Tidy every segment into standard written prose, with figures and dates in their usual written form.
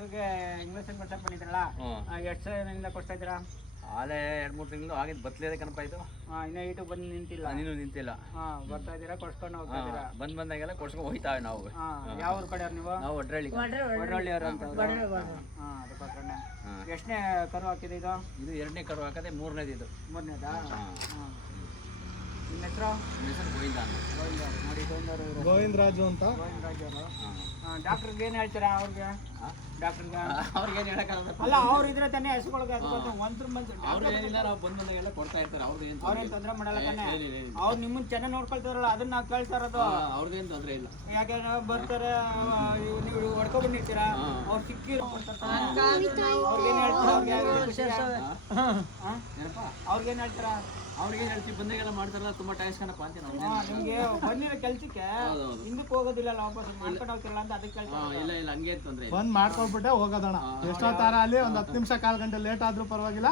ಹಸುಗೆ ಇಂಗ್ಲೀಷ್ ಕೊಡ್ಸಕ್ ಬಂದಿದ್ರಲ್ಲ, ಎಷ್ಟು ಸಮಯದಿಂದ ಕೊಡ್ತಾ ಇದ್ದೀರಾ? ಆಲೇ 2-3 ತಿಂಗಳು ಆಗಿದ್ದು ಬತ್ತಲಿದೆ ಕಣಪ್ಪ ಇದು. ಇನ್ನೂ ಈಟು ಬಂದು ನಿಂತಿಲ್ಲ. ನೀನು ನಿಂತಿಲ್ಲ. ಬರ್ತಾ ಇದ್ದೀರಾ, ಕೊಡ್ಸ್ಕೊಂಡು ಹೋಗ್ತಾ ಇದ್ದೀರಾ? ಬಂದಾಗೆಲ್ಲ ಕೊಡ್ಸ್ಕೊಂಡು ಹೋಗ್ತಾವೆ ನಾವು. ಯಾವ ಊರ್ ಕಡೆಯವ್ರು ನೀವು? ನಾವು ಒಡ್ರಳ್ಳಿ. ಒಡ್ರಳ್ಳಿಯವ್ರು ಅಂತ. ಅದಕ್ಕೋಸ್ಕರ ಎಷ್ಟನೇ ಕರು ಹಾಕಿದೆ ಇದು? ಇದು 2ನೇ ಕರು ಹಾಕದೆ 3ನೇದು ಇದು. 3ನೇದಾ? ನಿಮ್ಮ ಹೆಸರು? ಹೆಸರು ಗೋವಿಂದ ಅಂತ. ನೋಡಿ ಗೋವಿಂದವರು. ಗೋವಿಂದರಾಜು ಅಂತ. ಗೋವಿಂದರಾಜು ಅವರು. ಡಾಕ್ಟ್ರಿಗೆ ಏನು ಹೇಳ್ತೀರಾ ಅವ್ರಿಗೆ? ಡಾಕ್ಟ್ರಿಗೆ ಅವ್ರಿಗೇನು ಹೇಳಕ್ಕಾಗಲ್ಲ. ಅಲ್ಲ, ಅವ್ರು ಇದ್ರೆ ತಾನೇ ಹಸುಗಳಿಗೆ ಒಂದ್ರ ಬಂದು ಅವ್ರು ಏನಿಲ್ಲ, ನಾವು ಬಂದಾಗೆಲ್ಲ ಕೊಡ್ತಾ ಇರ್ತಾರೆ. ಅವ್ರದ್ದೇನು ಅವ್ರೇನು ತೊಂದರೆ ಮಾಡಲ್ಲ ತಾನೆ? ಅವ್ರು ನಿಮ್ಮನ್ನ ಚೆನ್ನಾಗಿ ನೋಡ್ಕೊಳ್ತಾರಲ್ಲ, ಅದನ್ನ ನಾವು ಕೇಳ್ತಾ ಇರೋದು. ಅವ್ರದ್ದೇನು ತೊಂದರೆ ಇಲ್ಲ. ಯಾಕೆ ಬರ್ತಾರೆ, ನೀವು ಹೊಡ್ಕೊಬಂದಿರ್ತೀರಾ, ಅವ್ರು ಸಿಕ್ಕಿರೋ ಅವ್ರಿಗೇನು ಹೇಳ್ತೀರಾ? ಅವ್ರಿಗೇನು ಹೇಳ್ತೀರಾ? ಅವ್ರಿಗೆ ಹೇಳ್ತೀವಿ, ಬಂದಾಗೆಲ್ಲ ಮಾಡ್ತಾರಲ್ಲ, ತುಂಬಾ ಟೈಮ್ಸ್ ಕಣಪ್ಪ ಅಂತೀವಿ ನಾವು. ನಿಮ್ಗೆ ಬಂದಿರೋ ಕೆಲ್ಸಕ್ಕೆ ಹಿಂದಕ್ಕೆ ಹೋಗೋದಿಲ್ಲ, ವಾಪಸ್ ಮಾಡ್ಕೊಂಡು ಹೋಗ್ತಿರಲ್ಲ ಅಂತ ಅದಕ್ಕೆ ಕೇಳ್ತಾರೆ. ಇಲ್ಲ ಇಲ್ಲ, ಹಂಗೆ ತೊಂದ್ರೆ ಬಂದ್ ಮಾಡ್ಕೊಳ್ಬಿಟ್ಟೆ ಹೋಗೋದಣ್ಣ. ಎಷ್ಟೊತ್ತಾರ ಅಲ್ಲಿ ಒಂದ್ 10 ನಿಮಿಷ 1/4 ಗಂಟೆ ಲೇಟ್ ಆದ್ರೂ ಪರವಾಗಿಲ್ಲ,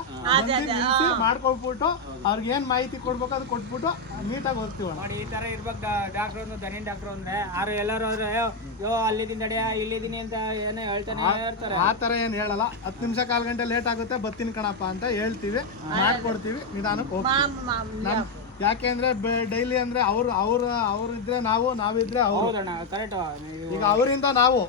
ಮಾಡ್ಕೊಳ್ಬಿಟ್ಟು ಅವ್ರಿಗೆ ಏನ್ ಮಾಹಿತಿ ಕೊಡ್ಬೇಕು ಅದು ಕೊಟ್ಬಿಟ್ಟು ನೀಟಾಗಿ ಹೋಗ್ತೀವಿ. ನೋಡಿ, ಈ ತರ ಇರ್ಬೇಕು ಡಾಕ್ಟರ್, ಒಂದು ದನಿ ಡಾಕ್ಟರ್ ಅಂದ್ರೆ. ಆರು ಎಲ್ಲರೂ ಆದ್ರೆ ಯೋ ಅಲ್ಲಿದ್ದೀನಿ ನಡಿಯ ಇಲ್ಲಿದ್ದೀನಿ ಅಂತ ಏನೋ ಹೇಳ್ತಾನೆ ಇರ್ತಾರೆ. ಆ ತರ ಏನ್ ಹೇಳಲ್ಲ. 10 ನಿಮಿಷ 1/4 ಗಂಟೆ ಲೇಟ್ ಆಗುತ್ತೆ, ಬರ್ತೀನಿ ಕಣಪ್ಪ ಅಂತ ಹೇಳ್ತೀವಿ, ಮಾಡ್ಕೊಡ್ತೀವಿ, ನಿಧಾನಕ್ಕೆ ಹೋಗ್ತೀವಿ. ಯಾಕೆಂದ್ರೆ ಡೈಲಿ ಅಂದ್ರೆ ಅವ್ರು ಇದ್ರೆ ನಾವಿದ್ರೆ ಅವ್ರು. ಈಗ ಅವರಿಂದ ನಾವು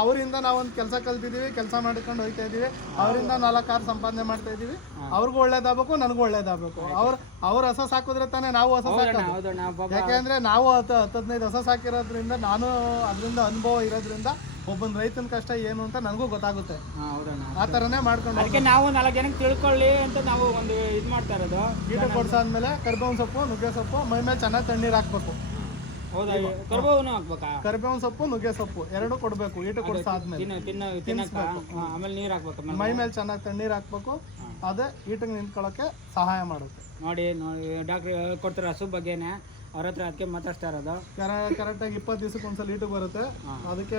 ಅವರಿಂದ ನಾವೊಂದು ಕೆಲಸ ಕಲ್ತಿದೀವಿ, ಕೆಲಸ ಮಾಡ್ಕೊಂಡು ಹೋಗ್ತಾ ಇದೀವಿ. ಅವರಿಂದ 4-6 ಸಂಪಾದನೆ ಮಾಡ್ತಾ ಇದೀವಿ. ಅವ್ರಿಗೂ ಒಳ್ಳೇದಾಗಬೇಕು, ನನಗೂ ಒಳ್ಳೇದಾಗಬೇಕು. ಅವ್ರ ಹಸ ಸಾಕಿದ್ರೆ ತಾನೇ ನಾವು ಹಸ ಸಾಕೋದು. ಯಾಕೆಂದ್ರೆ ನಾವು 10-15 ಹಸ ಸಾಕಿರೋದ್ರಿಂದ, ನಾನು ಅದರಿಂದ ಅನುಭವ ಇರೋದ್ರಿಂದ ಒಬ್ಬನ ರೈತನ ಕಷ್ಟ ಏನು ಅಂತ ನನಗೂ ಗೊತ್ತಾಗುತ್ತೆ. ಆ ತರನೇ ಮಾಡ್ಕೊಂಡು ಅದಕ್ಕೆ ನಾವು 4 ಜನಕ್ಕೆ ತಿಳ್ಕೊಳ್ಳಿ ಅಂತ ನಾವು ಒಂದು ಇದು ಮಾಡ್ತಾ ಇರೋದು. ಕೀಟ ಕೊಡ್ಸಾದ್ಮೇಲೆ ಕರಿಬೇವಿನ ಸೊಪ್ಪು, ನುಗ್ಗೆ ಸೊಪ್ಪು ಮೈ ಮೇಲೆ ಚೆನ್ನಾಗಿ ತಣ್ಣೀರು ಹಾಕ್ಬೇಕು. ಹೌದಾ? ಕರಿಬೇವನ್ನು ಹಾಕ್ಬೇಕಾ? ಕರಿಬೇವಿನ ಸೊಪ್ಪು, ನುಗ್ಗೆ ಸೊಪ್ಪು 2 ಕೊಡ್ಬೇಕು. ಈಟ ಕೊಡ್ಸಾದ್ಮೇಲೆ ತಿನ್ನಬೇಕು, ಆಮೇಲೆ ನೀರು ಹಾಕ್ಬೇಕು. ಮೈ ಮೇಲೆ ಚೆನ್ನಾಗಿ ತಣ್ಣೀರು ಹಾಕ್ಬೇಕು. ಅದೇ ಈಟಿಗೆ ನಿಂತ್ಕೊಳ್ಳೋಕೆ ಸಹಾಯ ಮಾಡುತ್ತೆ. ನೋಡಿ ಡಾಕ್ಟ್ರ್ ಕೊಡ್ತಾರೆ ಹಸು ಬಗ್ಗೆನೆ, ಅವ್ರ ಹತ್ರ ಅದಕ್ಕೆ ಮಾತಾಡ್ತಾ ಇರೋದು. ಕರೆಕ್ಟಾಗಿ 20 ದಿವಸಕ್ಕೆ ಒಂದ್ಸಲ ಈಟು ಬರುತ್ತೆ. ಅದಕ್ಕೆ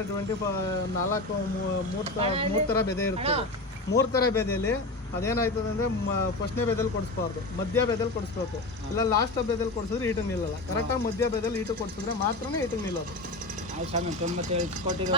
3 ಥರ ಬೆದೆ ಇರುತ್ತೆ. 3 ಥರ ಬೆದೆಯಲ್ಲಿ ಅದೇನಾಯ್ತದೆ ಅಂದರೆ, ಫಸ್ಟ್ನೇ ಬೆದಲ್ಲಿ ಕೊಡಿಸ್ಬಾರ್ದು, ಮಧ್ಯ ಬೆದಲ್ಲಿ ಕೊಡಿಸ್ಬೇಕು. ಇಲ್ಲ ಲಾಸ್ಟ್ ಬೆದಲ್ಲಿ ಕೊಡಿಸಿದ್ರೆ ಈಟಿಗೆ ನಿಲ್ಲಲ್ಲ. ಕರೆಕ್ಟಾಗಿ ಮಧ್ಯ ಬೆದಲ್ಲಿ ಈಟು ಕೊಡಿಸಿದ್ರೆ ಮಾತ್ರನೇ ಈಟಿಗೆ ನಿಲ್ಲೋದು. ಸ್ವಾಮಿ, ತುಂಬ ಕೊಟ್ಟಿರೋ